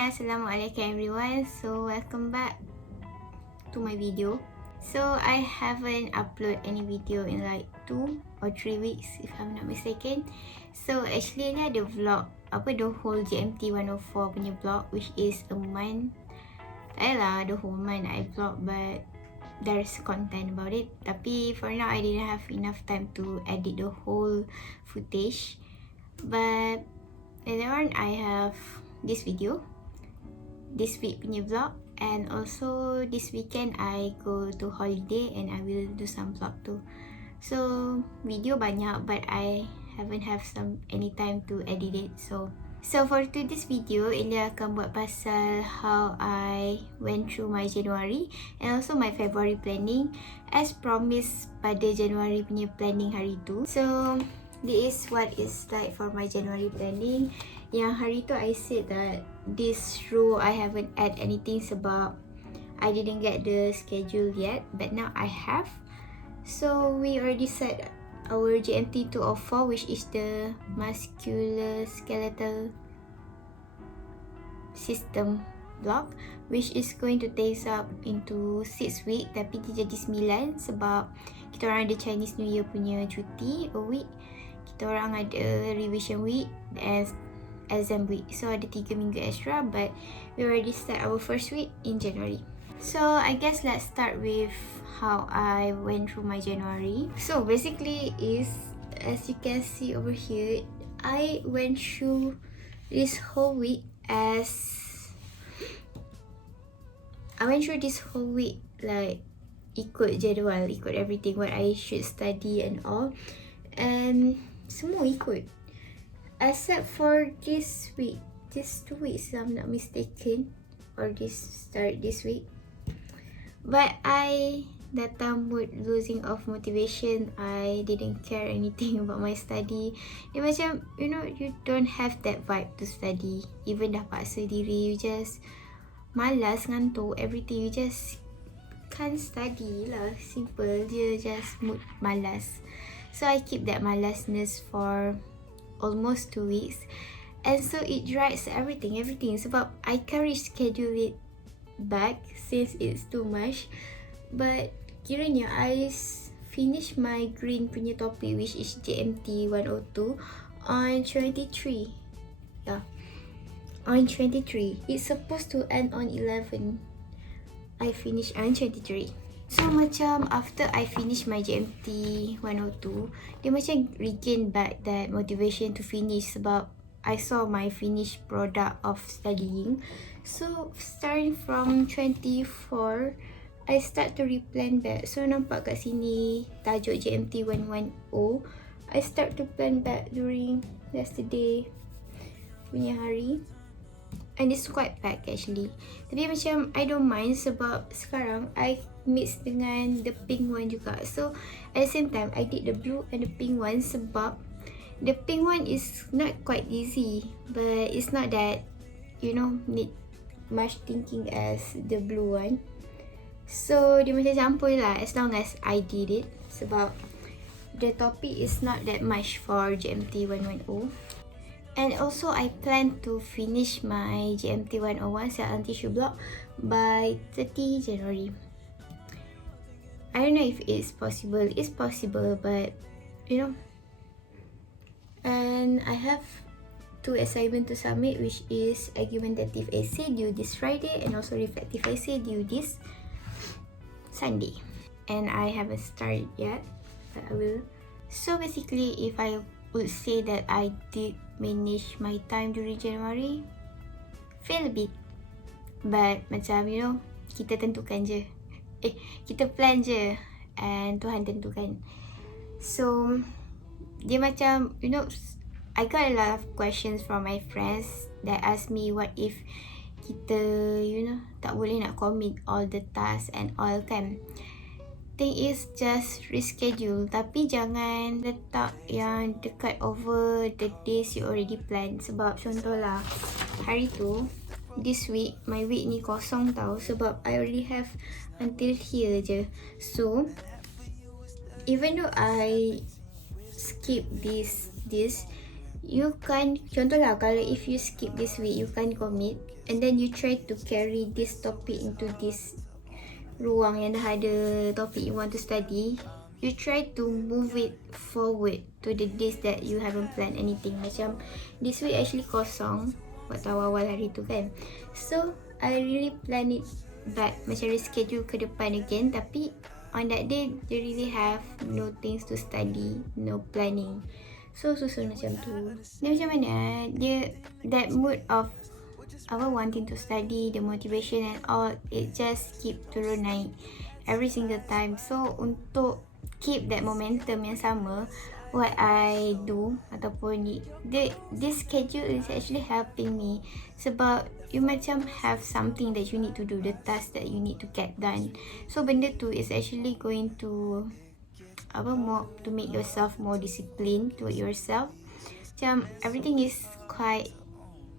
Assalamualaikum everyone. So welcome back to my video. So I haven't uploaded any video in like 2 or 3 weeks if I'm not mistaken. So actually ni ada vlog the whole GMT 104 punya vlog, which is a month. The whole month I vlog, but there's content about it. Tapi for now I didn't have enough time to edit the whole footage. But later on I have this video, this week punya vlog, and also this weekend I go to holiday and I will do some vlog too. So video banyak, but I haven't have any time to edit it. So for today's video, Elly akan buat pasal how I went through my January and also my February planning as promised pada January punya planning hari tu. So this is what is like for my January planning. Yang hari tu I said that this row I haven't add anything sebab I didn't get the schedule yet, but now I have. So we already set our GMT 204, which is the musculoskeletal system block, which is going to take up into 6 weeks, tapi dia jadi 9 sebab kita orang ada Chinese New Year punya cuti a week, kita orang ada revision week and exam week, so ada 3 minggu extra, but we already start our first week in January. So I guess let's start with how I went through my January. So basically is, as you can see over here, I went through this whole week like ikut jadual, ikut everything what I should study and all, and semua ikut except for this week, these 2 weeks if I'm not mistaken, or this week. But I datang mood losing of motivation. I didn't care anything about my study. Dia macam, you don't have that vibe to study. Even dah paksa diri, you just malas, ngantuk, everything, you just can't study lah. Simple, dia just mood malas. So I keep that malasness for almost 2 weeks, and so it drives everything sebab I can't reschedule it back since it's too much. But kiranya I finish my green punya topic, which is GMT 102 on 23. On 23. It's supposed to end on 11. I finish on 23. So macam after I finish my GMT 102, dia macam regain back that motivation to finish sebab I saw my finished product of studying. So starting from 24, I start to replan back. So nampak kat sini tajuk GMT 110. I start to plan back during yesterday punya hari. And it's quite packed actually. Tapi macam I don't mind sebab sekarang I mix dengan the pink one juga. So at the same time I did the blue and the pink one sebab the pink one is not quite easy, but it's not that need much thinking as the blue one. So dia macam campur lah as long as I did it sebab the topic is not that much for GMT 110. And also I plan to finish my GMT 101 cell tissue block by 30 January. I don't know if it's possible. It's possible, but and I have 2 assignments to submit, which is argumentative essay due this Friday and also reflective essay due this Sunday. And I haven't started yet, but I will. So basically, if I would say that I did manage my time during January, fail a bit, but macam kita tentukan je, kita plan je and Tuhan tentukan. So dia macam I got a lot of questions from my friends that ask me what if kita tak boleh nak commit all the tasks and all kan. Thing is just reschedule, tapi jangan letak yang dekat over the days you already plan. Sebab contohlah hari tu, this week, my week ni kosong tau sebab I already have until here je. So even though I skip this you can, contohlah kalau if you skip this week, you can commit, and then you try to carry this topic into this ruang yang dah ada topic you want to study. You try to move it forward to the days that you haven't planned anything. Macam this week actually kosong waktu awal-awal hari tu kan. So I really plan it back, macam reschedule ke depan again. Tapi on that day, they really have no things to study, no planning. So susun macam tu. Dia macam mana? Dia that mood of wanting to study, the motivation and all, it just keep turun naik every single time. So untuk keep that momentum yang sama, what I do ataupun this schedule is actually helping me sebab you macam have something that you need to do, the task that you need to get done. So benda tu is actually going to more to make yourself more disciplined toward yourself. Macam everything is quite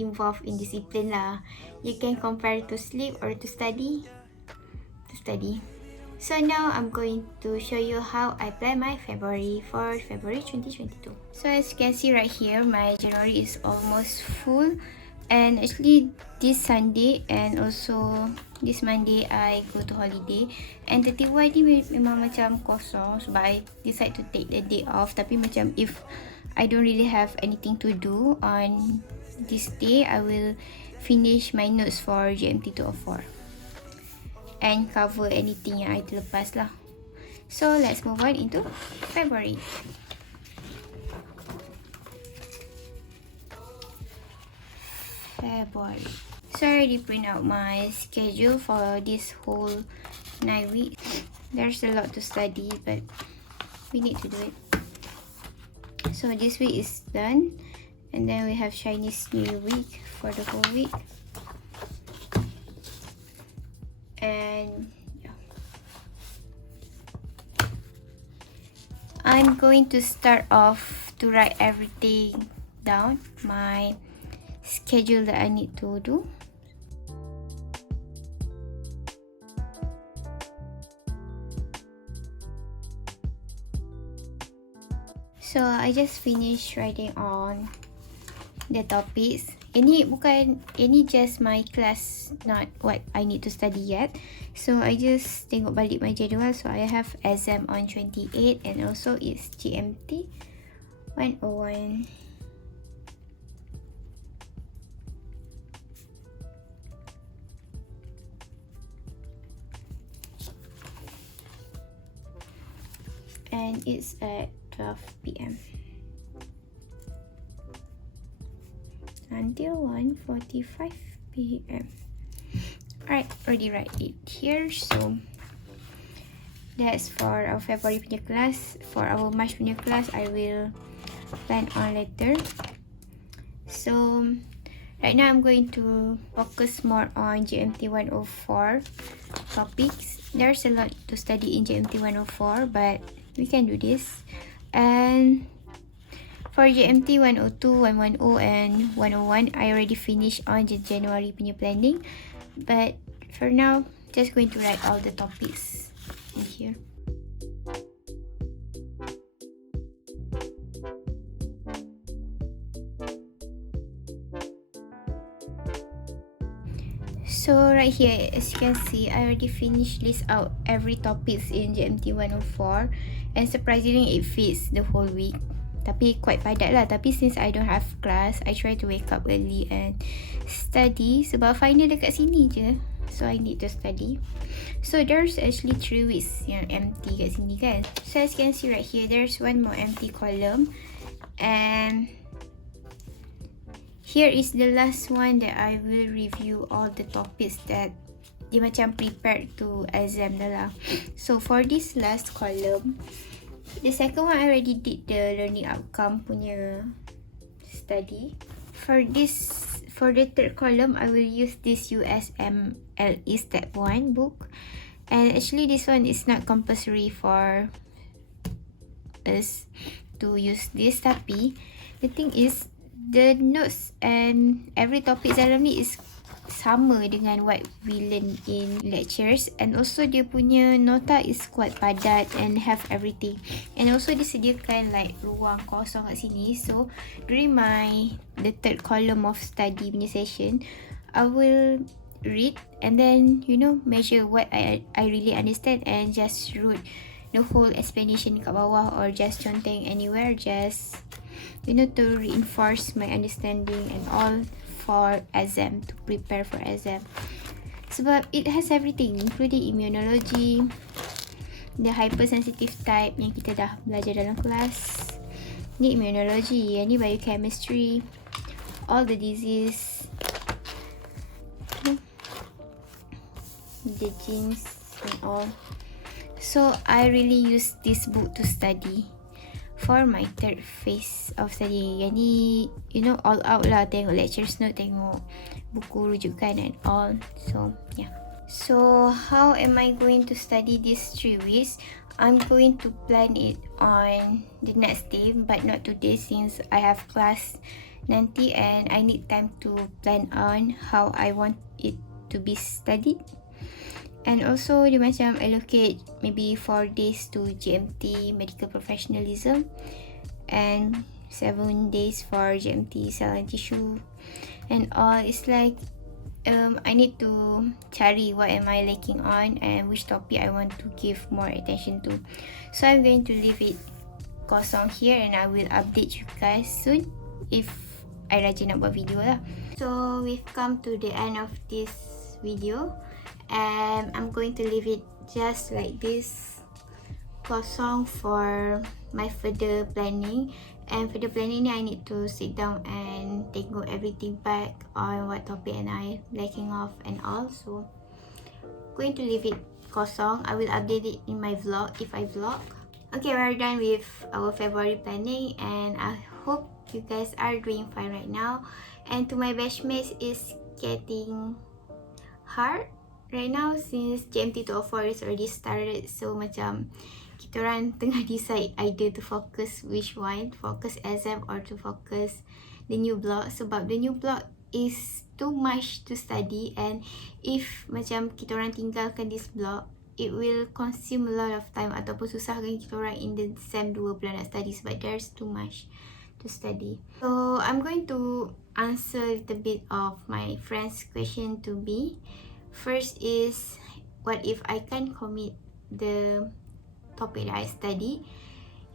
involved in discipline lah. You can compare to sleep or to study. So now I'm going to show you how I plan my February for February 2022. So as you can see right here, my January is almost full. And actually this Sunday and also this Monday I go to holiday. And 31 ni memang macam kosong sebab I decide to take the day off. Tapi macam if I don't really have anything to do on this day, I will finish my notes for GMT 204 and cover anything yang I terlepas lah. So let's move on into February. So I already print out my schedule for this whole 9 weeks. There's a lot to study, but we need to do it. So this week is done, and then we have Chinese New Year week for the whole week. And yeah, I'm going to start off to write everything down, my schedule that I need to do. So I just finished writing on the topics. Ini just my class, not what I need to study yet. So I just tengok balik my jadual. So I have exam on 28 and also it's GMT 101. And it's at 12 PM. Until 1:45 PM. Alright, already write it here. So that's for our February punya class. For our March punya class, I will plan on later. So right now I'm going to focus more on GMT 104 topics. There's a lot to study in GMT 104, but we can do this. And for GMT 102, 110 and 101, I already finished on the January punya planning. But for now, just going to write all the topics in here. So right here, as you can see, I already finished list out every topics in GMT 104, and surprisingly it fits the whole week. Tapi quite padat lah. Tapi since I don't have class, I try to wake up early and study sebab final dekat sini je. So I need to study. So there's actually 3 weeks yang empty kat sini kan. So as you can see right here, there's one more empty column. And here is the last one that I will review all the topics that dia macam prepared to exam dah lah. So for this last column, the second one I already did the learning outcome punya study. For the third column, I will use this USMLE Step-1 book. And actually this one is not compulsory for us to use this, tapi the thing is the notes and every topic dalam ni is sama dengan what we learn in lectures, and also dia punya nota is quite padat and have everything, and also disediakan like ruang kosong kat sini. So during the third column of study punya session, I will read and then measure what I really understand and just wrote the whole explanation kat bawah, or just conteng anywhere, just to reinforce my understanding and all for exam, to prepare for exam. Sebab it has everything including immunology, the hypersensitive type yang kita dah belajar dalam kelas. Ni immunology, ni biochemistry, all the disease, the genes and all. So I really use this book to study for my third phase of study. Yang ni all out lah, tengok lectures note, tengok buku rujukan and all. So yeah. So how am I going to study these 3 weeks? I'm going to plan it on the next day, but not today since I have class nanti and I need time to plan on how I want it to be studied. And also dia macam allocate maybe 4 days to GMT medical professionalism and 7 days for GMT cell and tissue and all. It's like I need to cari what am I lacking on and which topic I want to give more attention to. So I'm going to leave it kosong here and I will update you guys soon if I rajin nak buat video lah. So we've come to the end of this video. And I'm going to leave it just like this, kosong, for my further planning. And for the planning ni, I need to sit down and tengok everything back on what topic and I lacking off and all. So going to leave it kosong. I will update it in my vlog if I vlog. Okay, we're done with our February planning and I hope you guys are doing fine right now. And to my batchmates, it's getting hard right now since GMT 204 is already started. So macam kita orang tengah decide either to focus which one, focus exam or to focus the new block. Sebab the new block is too much to study, and if macam kita orang tinggalkan this block, it will consume a lot of time ataupun susahkan kita orang in the SEM 2 pula nak study sebab there's too much to study. So I'm going to answer a little bit of my friend's question to me. First is, what if I can't commit the topic that I study?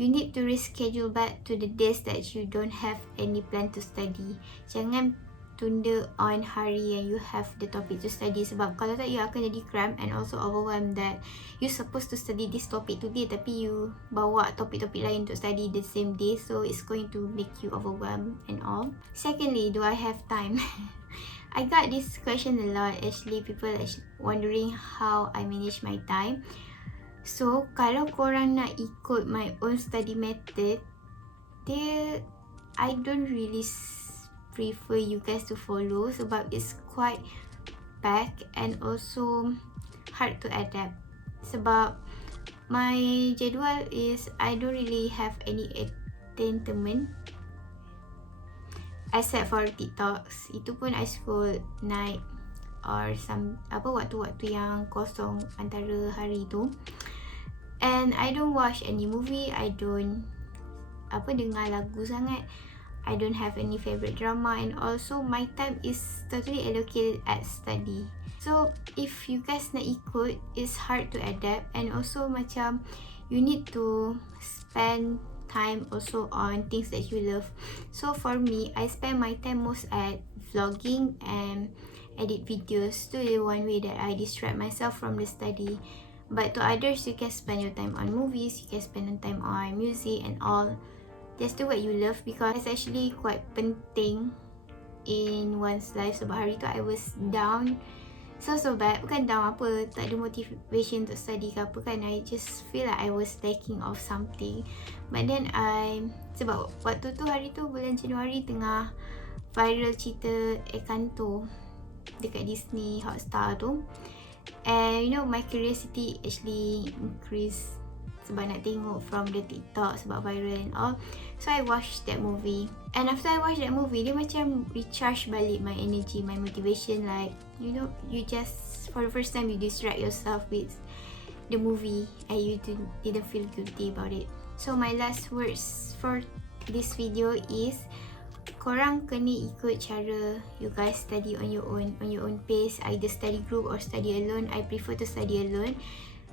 You need to reschedule back to the days that you don't have any plan to study. Jangan tunda on hari yang you have the topic to study, sebab kalau tak you akan jadi cramp and also overwhelmed that you supposed to study this topic today tapi you bawa topik-topik lain untuk study the same day, so it's going to make you overwhelmed and all. Secondly, do I have time? I got this question a lot actually. People wondering how I manage my time. So kalau korang nak ikut my own study method, I don't really prefer you guys to follow sebab it's quite packed and also hard to adapt. Sebab my jadual is I don't really have any entertainment except for TikToks. Itu pun I scroll night or waktu-waktu yang kosong antara hari tu. And I don't watch any movie, I don't dengar lagu sangat. I don't have any favorite drama, and also my time is totally allocated at study. So if you guys nak ikut, it's hard to adapt, and also macam you need to spend time also on things that you love. So for me, I spend my time most at vlogging and edit videos. To the one way that I distract myself from the study. But to others, you can spend your time on movies, you can spend your time on music and all. Just do what you love, because it's actually quite penting in one's life. Sebab hari tu I was down, so bad. Bukan down apa, tak ada motivation untuk study ke apa kan. I just feel like I was lacking of something. But then sebab waktu tu hari tu bulan Januari tengah viral cerita Encanto dekat Disney Hotstar tu. And my curiosity actually increased sebab nak tengok from the TikTok sebab viral and all. So I watched that movie, and after I watched that movie, dia macam recharge balik my energy, my motivation. Like, you know, you just for the first time you distract yourself with the movie and you didn't feel guilty about it. So my last words for this video is, korang kena ikut cara you guys study on your own pace, either study group or study alone. I prefer to study alone.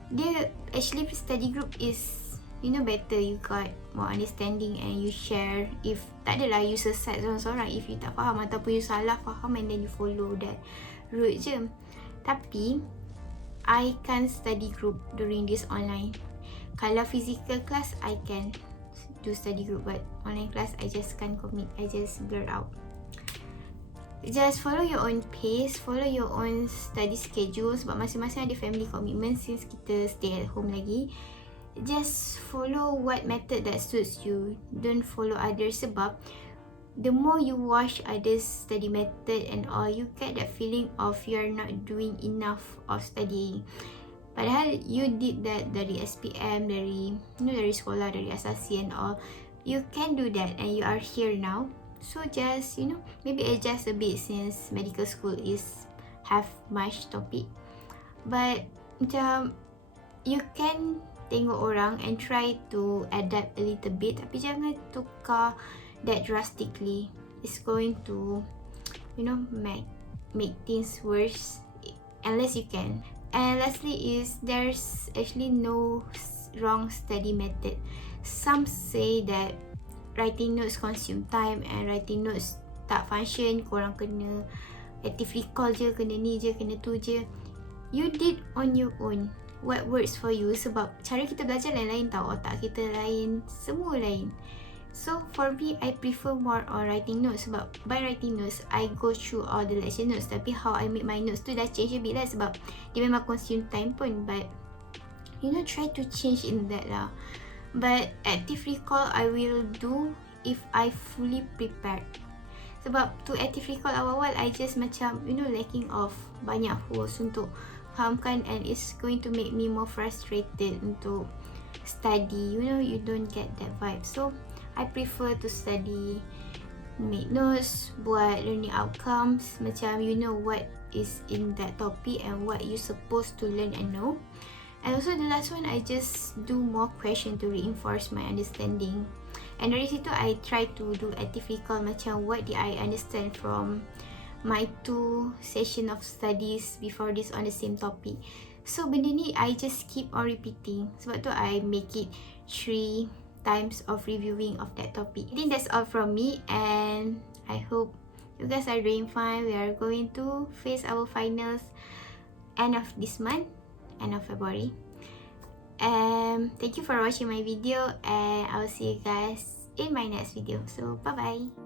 Dia actually study group is, you know, better, you got more understanding and you share. If tak adalah you sesat seorang-seorang, if you tak faham ataupun you salah faham and then you follow that route je. Tapi I can't study group during this online. Kalau physical class I can do study group, but online class I just can't commit. I just blur out. Just follow your own pace, follow your own study schedule sebab masing-masing ada family commitment since kita stay at home lagi. Just follow what method that suits you. Don't follow others sebab the more you watch others study method and all, you get that feeling of you're not doing enough of studying. Padahal you did that dari SPM, dari, you know, dari sekolah, dari asasi and all. You can do that and you are here now. So just, you know, maybe adjust a bit since medical school is have much topic. But macam you can tengok orang and try to adapt a little bit, tapi jangan tukar that drastically. It's going to, you know, make things worse unless you can. And lastly is, there's actually no wrong study method. Some say that writing notes consume time and writing notes tak function, korang kena active recall je, kena ni je, kena tu je. You did on your own what works for you sebab cara kita belajar lain-lain tau, otak kita lain, semua lain. So for me, I prefer more on writing notes sebab by writing notes, I go through all the lecture notes, tapi how I make my notes tu dah change a bit lah sebab dia memang consume time pun, but you know, try to change in that lah. But active recall I will do if I fully prepared. Sebab to active recall awal-awal, I just macam, you know, lacking of banyak holes untuk fahamkan, and it's going to make me more frustrated untuk study. You know, you don't get that vibe. So I prefer to study, make notes, buat learning outcomes, macam you know what is in that topic and what you supposed to learn and know. And also the last one, I just do more question to reinforce my understanding. And dari situ I try to do active recall, macam what did I understand from my 2 session of studies before this on the same topic. So benda ni I just keep on repeating. Sebab tu I make it 3 times of reviewing of that topic. I think that's all from me, and I hope you guys are doing fine. We are going to face our finals end of this month, end of February. Thank you for watching my video, and I'll see you guys in my next video. So bye bye.